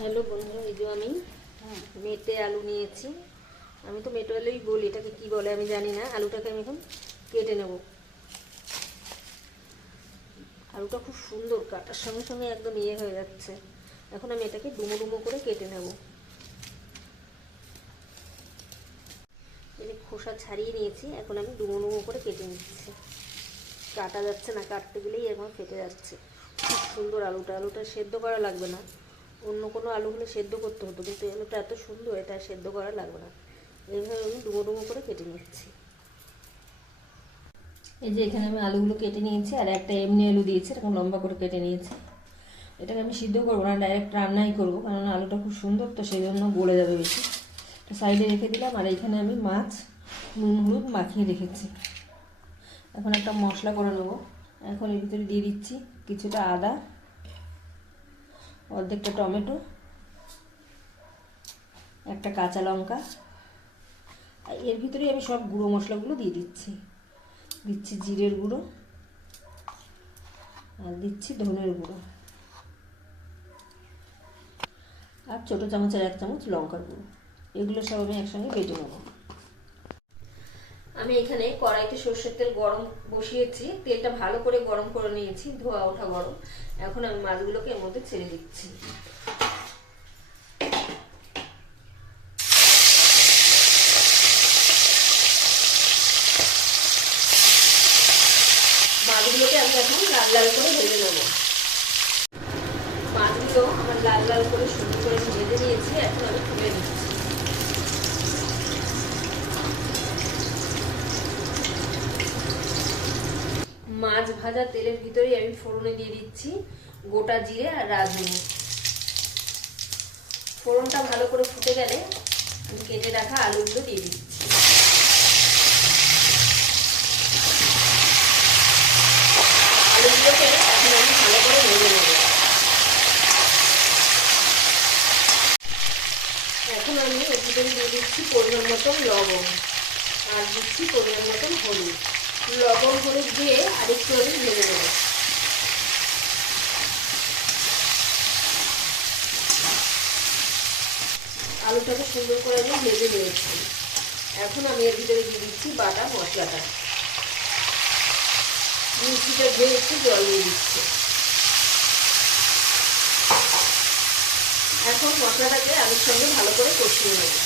Hello বন্ধুরা এই যে আমি মেটে আলু নিয়েছি। আমি তো মেটে আলুই বলি এটাকে কি বলে আমি জানি না। আলুটাকে আমি এখন কেটে নেব। আলুটা খুব সুন্দর কাটার সঙ্গে সঙ্গে একদম ইয়ে হয়ে যাচ্ছে। এখন আমি এটাকে ডুমো ডুমো করে কেটে নেব। এই খোসা ছাড়িয়ে নিয়েছি এখন আমি ডুমো ডুমো করে কেটে নিচ্ছি। কাটা যাচ্ছে না কাটতে গেলেই এখন কেটে যাচ্ছে। খুব সুন্দর আলুটা আলুটা সেদ্ধ করা লাগবে না। অন্য কোনো আলু হলে সেদ্ধ করতে হতো, কিন্তু আলুটা এত সুন্দর, এটা সেদ্ধ করা লাগবে না। এইভাবে আমি ডুবো ডুমো করে কেটে নিচ্ছি। এই যে এখানে আমি আলুগুলো কেটে নিয়েছি, আর একটা এমনি আলু দিয়েছি, এরকম লম্বা করে কেটে নিয়েছি। এটাকে আমি সিদ্ধ করব না ডাইরেক্ট রান্নাই করব কারণ আলুটা খুব সুন্দর, তো সেই জন্য গলে যাবে বেশি। তো সাইডে রেখে দিলাম, আর এইখানে আমি মাছ, নুন, হলুদ মাখিয়ে রেখেছি। এখন একটা মশলা করে নেব। এখন এর ভিতরে দিয়ে দিচ্ছি কিছুটা আদা অর্ধেকটা টমেটো, একটা কাঁচা লঙ্কা, আর এর ভিতরেই আমি সব গুঁড়ো মশলাগুলো দিয়ে দিচ্ছি। দিচ্ছি জিরের গুঁড়ো আর দিচ্ছি ধনের গুঁড়ো। আর ছোটো চামচের এক চামচ লঙ্কার গুঁড়ো। এগুলো সব আমি একসঙ্গে বেটে নেব। আমি এখানে কড়াইতে সর্ষের তেল গরম বসিয়েছি। তেলটা ভালো করে গরম করে নিয়েছি, ধোয়া ওঠা গরম। এখন আমি মাছগুলোকে এর মধ্যে ছেড়ে দিচ্ছি। মাছগুলোকে আমি এখন লাল লাল করে ভেজে নেব। মাছগুলো আমার লাল লাল করে সুন্দর করে ভেজে নিয়েছি, এখন আমি তুলে দিচ্ছি মাছ ভাজা তেলের ভিতরেই আমি ফোড়নে দিয়ে দিচ্ছি গোটা জিরে আর রাঁধুনি। ফোড়নটা ভালো করে ফুটে গেলে আমি কেটে রাখা আলুগুলো দিয়ে দিচ্ছি। এখন আমি ভালো করে এখন আমি ভিতরে দিয়ে দিচ্ছি পরিমাণ মতন লবণ আর দিচ্ছি পরিমাণ মতন হলুদ। লবণ, হলুদ দিয়ে আরেকটু আমি ভেজে নেব। আলুটাকে সুন্দর করে আমি ভেজে নিয়েছি। এখন আমি এর ভিতরে দিয়ে দিচ্ছি বাটা মশলাটা। মিষ্টিটা ধুয়ে একটু জল দিয়ে দিচ্ছি। এখন মশলাটাকে আলুর সঙ্গে ভালো করে কষিয়ে নেব।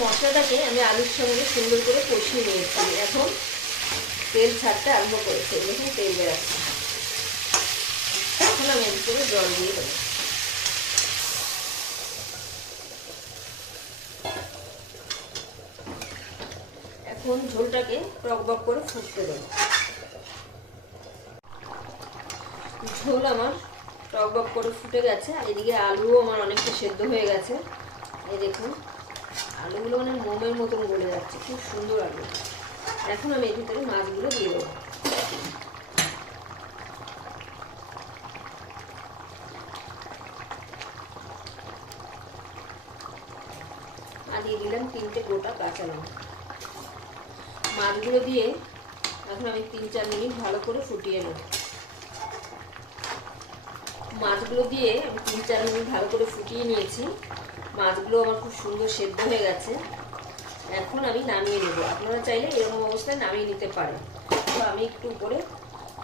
মশলাটাকে আমি আলুর সঙ্গে সুন্দর করে কষিয়ে নিয়েছি। এখন তেল ছাড়তে আরম্ভ করেছে। দেখুন, তেল বেরাচ্ছে। এখন আমি ভিতরে জল দিয়ে দেবো। এখন ঝোলটাকে টকবক করে ফুটতে দেবো। ঝোল আমার টকবক করে ফুটে গেছে। আর এদিকে আলুও আমার অনেকটা সেদ্ধ হয়ে গেছে। এই দেখুন। আলুগুলো মানে মোমের মতন গলে যাচ্ছে, খুব সুন্দর আলু। এখন আমি এর ভিতরে মাছগুলো দিয়ে দেবো। আর দিয়ে দিলাম তিনটে গোটা কাঁচা লঙ্কা। মাছগুলো দিয়ে এখন আমি তিন চার মিনিট ভালো করে ফুটিয়ে নেব। মাছগুলো দিয়ে আমি তিন চার মিনিট ভালো করে ফুটিয়ে নিয়েছি। মাছগুলো আমার খুব সুন্দর সেদ্ধ হয়ে গেছে। এখন আমি নামিয়ে নেব। আপনারা চাইলে এরকম অবস্থায় নামিয়ে নিতে পারেন। তো আমি একটু উপরে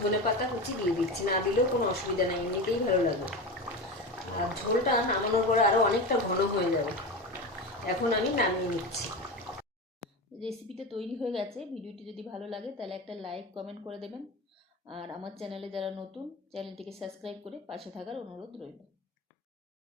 ধনে পাতা কুচি দিয়ে দিচ্ছি। না দিলেও কোনো অসুবিধা নেই, এমনিতেই ভালো লাগে। আর ঝোলটা নামানোর পরে আরও অনেকটা ঘন হয়ে যাবে। এখন আমি নামিয়ে নিচ্ছি। রেসিপিটা তৈরি হয়ে গেছে। ভিডিওটি যদি ভালো লাগে, তাহলে একটা লাইক, কমেন্ট করে দেবেন। আর আমার চ্যানেলে যারা নতুন, চ্যানেলটিকে সাবস্ক্রাইব করে পাশে থাকার অনুরোধ রইল।